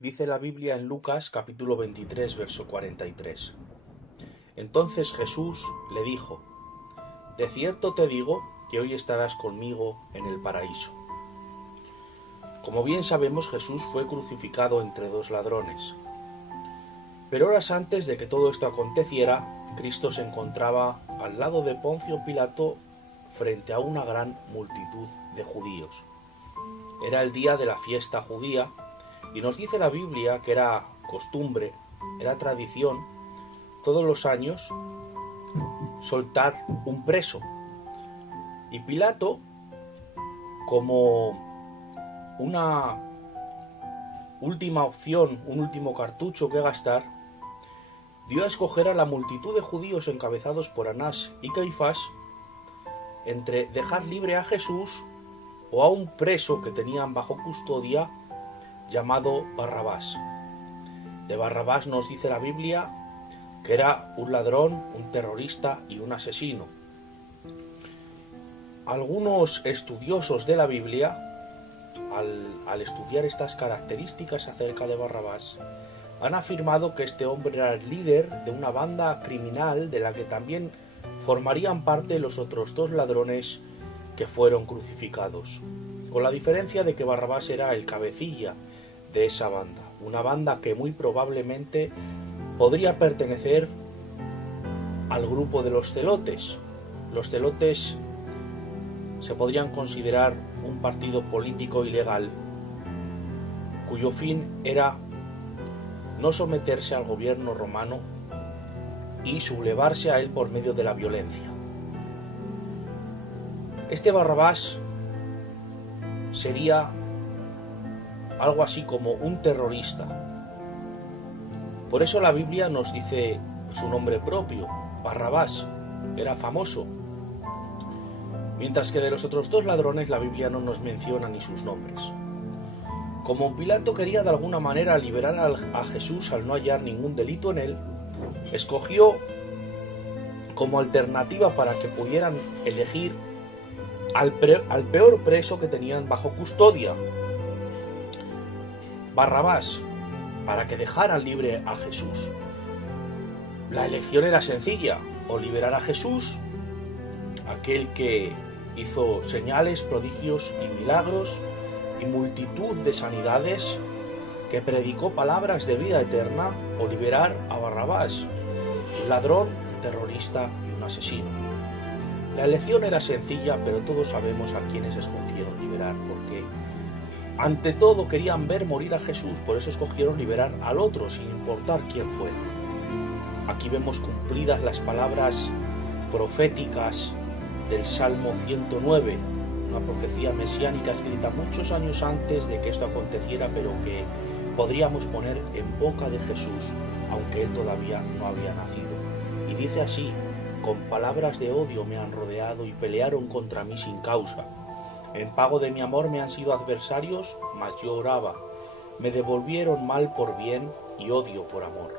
Dice la Biblia en Lucas capítulo 23, verso 43. Entonces Jesús le dijo: de cierto te digo que hoy estarás conmigo en el paraíso. Como bien sabemos, Jesús fue crucificado entre dos ladrones. Pero horas antes de que todo esto aconteciera, Cristo se encontraba al lado de Poncio Pilato frente a una gran multitud de judíos. Era el día de la fiesta judía y nos dice la Biblia que era costumbre, era tradición, todos los años soltar un preso. Y Pilato, como una última opción, un último cartucho que gastar, dio a escoger a la multitud de judíos encabezados por Anás y Caifás entre dejar libre a Jesús o a un preso que tenían bajo custodia llamado Barrabás. De Barrabás nos dice la Biblia que era un ladrón, un terrorista y un asesino. Algunos estudiosos de la Biblia, al estudiar estas características acerca de Barrabás, han afirmado que este hombre era el líder de una banda criminal de la que también formarían parte los otros dos ladrones que fueron crucificados, con la diferencia de que Barrabás era el cabecilla de esa banda, una banda que muy probablemente podría pertenecer al grupo de los celotes. Los celotes se podrían considerar un partido político ilegal cuyo fin era no someterse al gobierno romano y sublevarse a él por medio de la violencia. Este Barrabás sería algo así como un terrorista. Por eso la Biblia nos dice su nombre propio, Barrabás, era famoso. Mientras que de los otros dos ladrones la Biblia no nos menciona ni sus nombres. Como Pilato quería de alguna manera liberar a Jesús al no hallar ningún delito en él, escogió como alternativa para que pudieran elegir al peor preso que tenían bajo custodia, Barrabás, para que dejaran libre a Jesús. La elección era sencilla: o liberar a Jesús, aquel que hizo señales, prodigios y milagros y multitud de sanidades, que predicó palabras de vida eterna, o liberar a Barrabás, un ladrón, un terrorista y un asesino. La elección era sencilla, pero todos sabemos a quienes escogieron liberar, porque ante todo querían ver morir a Jesús, por eso escogieron liberar al otro, sin importar quién fuera. Aquí vemos cumplidas las palabras proféticas del Salmo 109, una profecía mesiánica escrita muchos años antes de que esto aconteciera, pero que podríamos poner en boca de Jesús, aunque él todavía no había nacido. Y dice así: con palabras de odio me han rodeado y pelearon contra mí sin causa. En pago de mi amor me han sido adversarios, mas yo oraba. Me devolvieron mal por bien y odio por amor.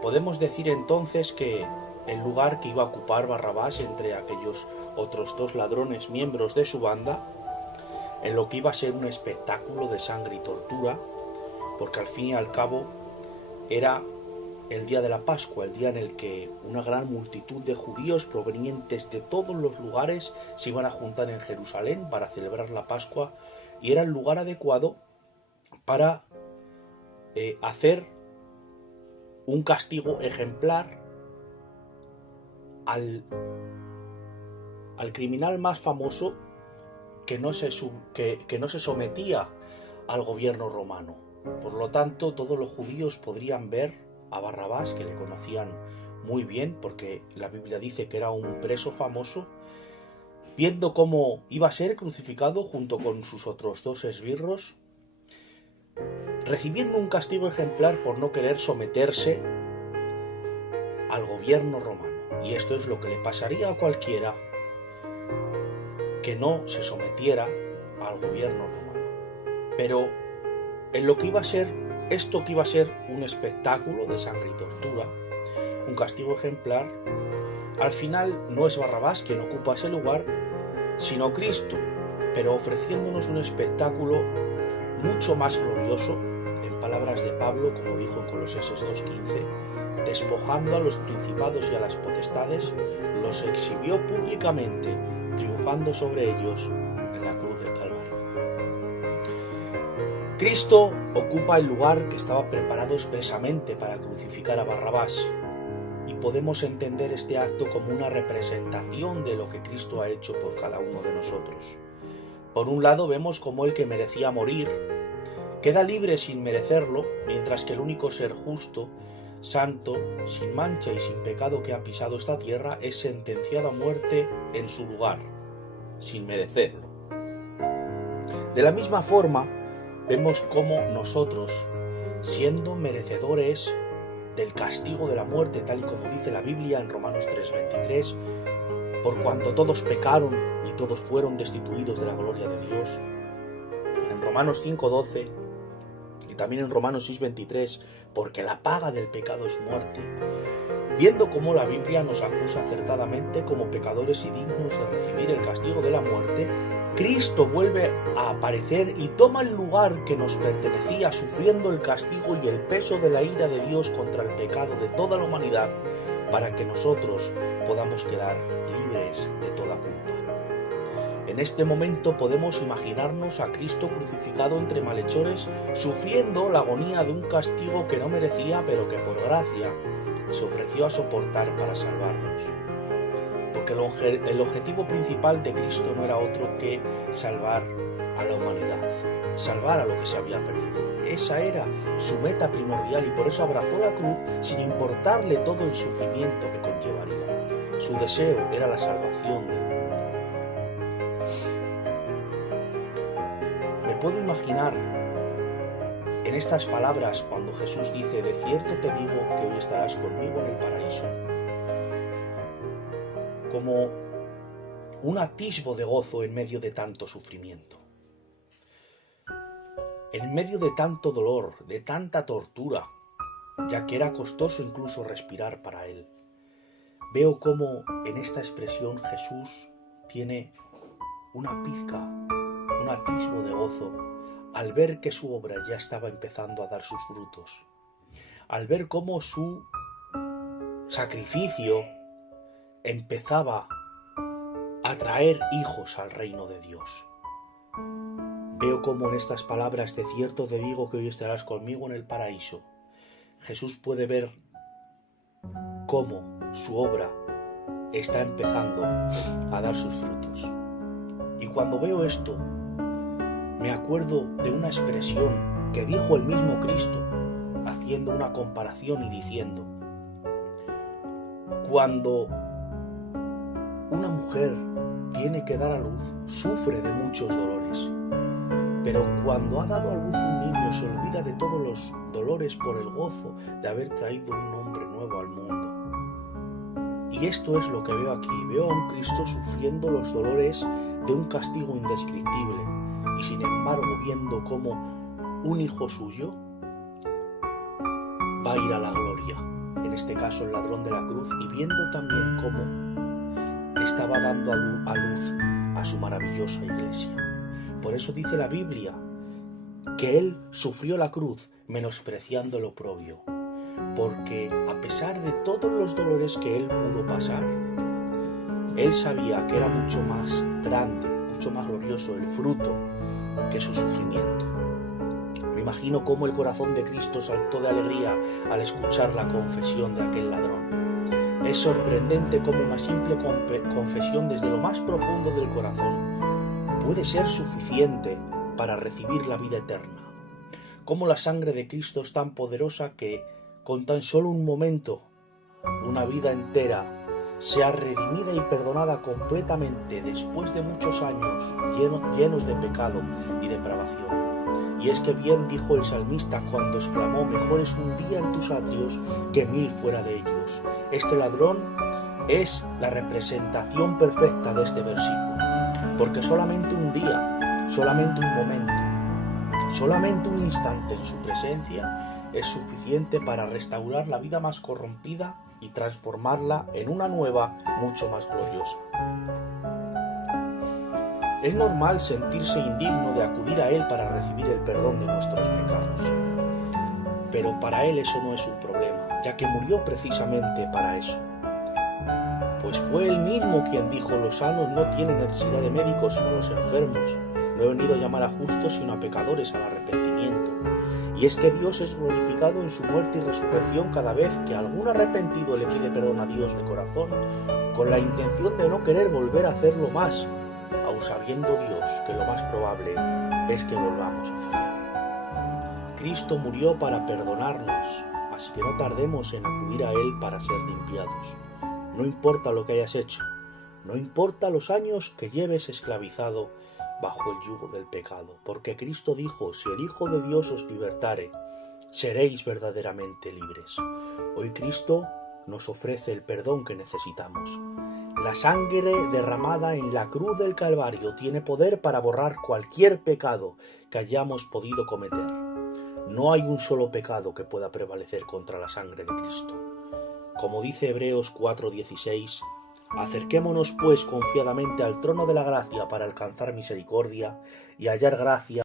Podemos decir entonces que el lugar que iba a ocupar Barrabás entre aquellos otros dos ladrones miembros de su banda, en lo que iba a ser un espectáculo de sangre y tortura, porque al fin y al cabo era el día de la Pascua, el día en el que una gran multitud de judíos provenientes de todos los lugares se iban a juntar en Jerusalén para celebrar la Pascua, y era el lugar adecuado para hacer un castigo ejemplar al criminal más famoso que no se sometía al gobierno romano. Por lo tanto, todos los judíos podrían ver a Barrabás, que le conocían muy bien, porque la Biblia dice que era un preso famoso, viendo cómo iba a ser crucificado junto con sus otros dos esbirros, recibiendo un castigo ejemplar por no querer someterse al gobierno romano. Y esto es lo que le pasaría a cualquiera que no se sometiera al gobierno romano. Pero en lo que iba a ser esto, que iba a ser un espectáculo de sangre y tortura, un castigo ejemplar, al final no es Barrabás quien ocupa ese lugar, sino Cristo, pero ofreciéndonos un espectáculo mucho más glorioso, en palabras de Pablo, como dijo en Colosenses 2:15, despojando a los principados y a las potestades, los exhibió públicamente, triunfando sobre ellos en la cruz del Calvario. Cristo ocupa el lugar que estaba preparado expresamente para crucificar a Barrabás, y podemos entender este acto como una representación de lo que Cristo ha hecho por cada uno de nosotros. Por un lado vemos cómo el que merecía morir queda libre sin merecerlo, mientras que el único ser justo, santo, sin mancha y sin pecado que ha pisado esta tierra es sentenciado a muerte en su lugar, sin merecerlo. De la misma forma, vemos cómo nosotros, siendo merecedores del castigo de la muerte, tal y como dice la Biblia en Romanos 3:23, por cuanto todos pecaron y todos fueron destituidos de la gloria de Dios, en Romanos 5:12 y también en Romanos 6:23, porque la paga del pecado es muerte, viendo cómo la Biblia nos acusa acertadamente como pecadores y dignos de recibir el castigo de la muerte, Cristo vuelve a aparecer y toma el lugar que nos pertenecía, sufriendo el castigo y el peso de la ira de Dios contra el pecado de toda la humanidad, para que nosotros podamos quedar libres de toda culpa. En este momento podemos imaginarnos a Cristo crucificado entre malhechores, sufriendo la agonía de un castigo que no merecía, pero que por gracia se ofreció a soportar para salvarnos. Porque el objetivo principal de Cristo no era otro que salvar a la humanidad, salvar a lo que se había perdido. Esa era su meta primordial y por eso abrazó la cruz sin importarle todo el sufrimiento que conllevaría. Su deseo era la salvación del mundo. Me puedo imaginar en estas palabras cuando Jesús dice: de cierto te digo que hoy estarás conmigo en el paraíso, como un atisbo de gozo en medio de tanto sufrimiento, en medio de tanto dolor, de tanta tortura, ya que era costoso incluso respirar para él. Veo cómo en esta expresión Jesús tiene una pizca, un atisbo de gozo al ver que su obra ya estaba empezando a dar sus frutos, al ver cómo su sacrificio empezaba a traer hijos al reino de Dios. Veo cómo en estas palabras: de cierto te digo que hoy estarás conmigo en el paraíso, Jesús puede ver cómo su obra está empezando a dar sus frutos. Y cuando veo esto, me acuerdo de una expresión que dijo el mismo Cristo, haciendo una comparación y diciendo: cuando una mujer tiene que dar a luz, sufre de muchos dolores, pero cuando ha dado a luz un niño se olvida de todos los dolores por el gozo de haber traído un hombre nuevo al mundo. Y esto es lo que veo aquí. Veo a un Cristo sufriendo los dolores de un castigo indescriptible y sin embargo viendo cómo un hijo suyo va a ir a la gloria, en este caso el ladrón de la cruz, y viendo también cómo estaba dando a luz a su maravillosa iglesia. Por eso dice la Biblia que él sufrió la cruz menospreciando el oprobio, porque a pesar de todos los dolores que él pudo pasar, él sabía que era mucho más grande, mucho más glorioso el fruto que su sufrimiento. Me imagino cómo el corazón de Cristo saltó de alegría al escuchar la confesión de aquel ladrón. Es sorprendente cómo una simple confesión desde lo más profundo del corazón puede ser suficiente para recibir la vida eterna. Cómo la sangre de Cristo es tan poderosa que con tan solo un momento, una vida entera sea redimida y perdonada completamente después de muchos años llenos de pecado y depravación. Y es que bien dijo el salmista cuando exclamó: mejor es un día en tus atrios que 1000 fuera de ellos. Este ladrón es la representación perfecta de este versículo, porque solamente un día, solamente un momento, solamente un instante en su presencia es suficiente para restaurar la vida más corrompida y transformarla en una nueva mucho más gloriosa. Es normal sentirse indigno de acudir a Él para recibir el perdón de nuestros pecados. pero para él eso no es un problema, ya que murió precisamente para eso. Pues fue él mismo quien dijo: los sanos no tienen necesidad de médicos sino los enfermos. No he venido a llamar a justos sino a pecadores al arrepentimiento. Y es que Dios es glorificado en su muerte y resurrección cada vez que algún arrepentido le pide perdón a Dios de corazón, con la intención de no querer volver a hacerlo más, aun sabiendo Dios que lo más probable es que volvamos a fallar. Cristo murió para perdonarnos, así que no tardemos en acudir a Él para ser limpiados. No importa lo que hayas hecho, no importa los años que lleves esclavizado bajo el yugo del pecado, porque Cristo dijo: si el Hijo de Dios os libertare, seréis verdaderamente libres. Hoy Cristo nos ofrece el perdón que necesitamos. La sangre derramada en la cruz del Calvario tiene poder para borrar cualquier pecado que hayamos podido cometer. No hay un solo pecado que pueda prevalecer contra la sangre de Cristo. Como dice Hebreos 4:16, acerquémonos pues confiadamente al trono de la gracia para alcanzar misericordia y hallar gracia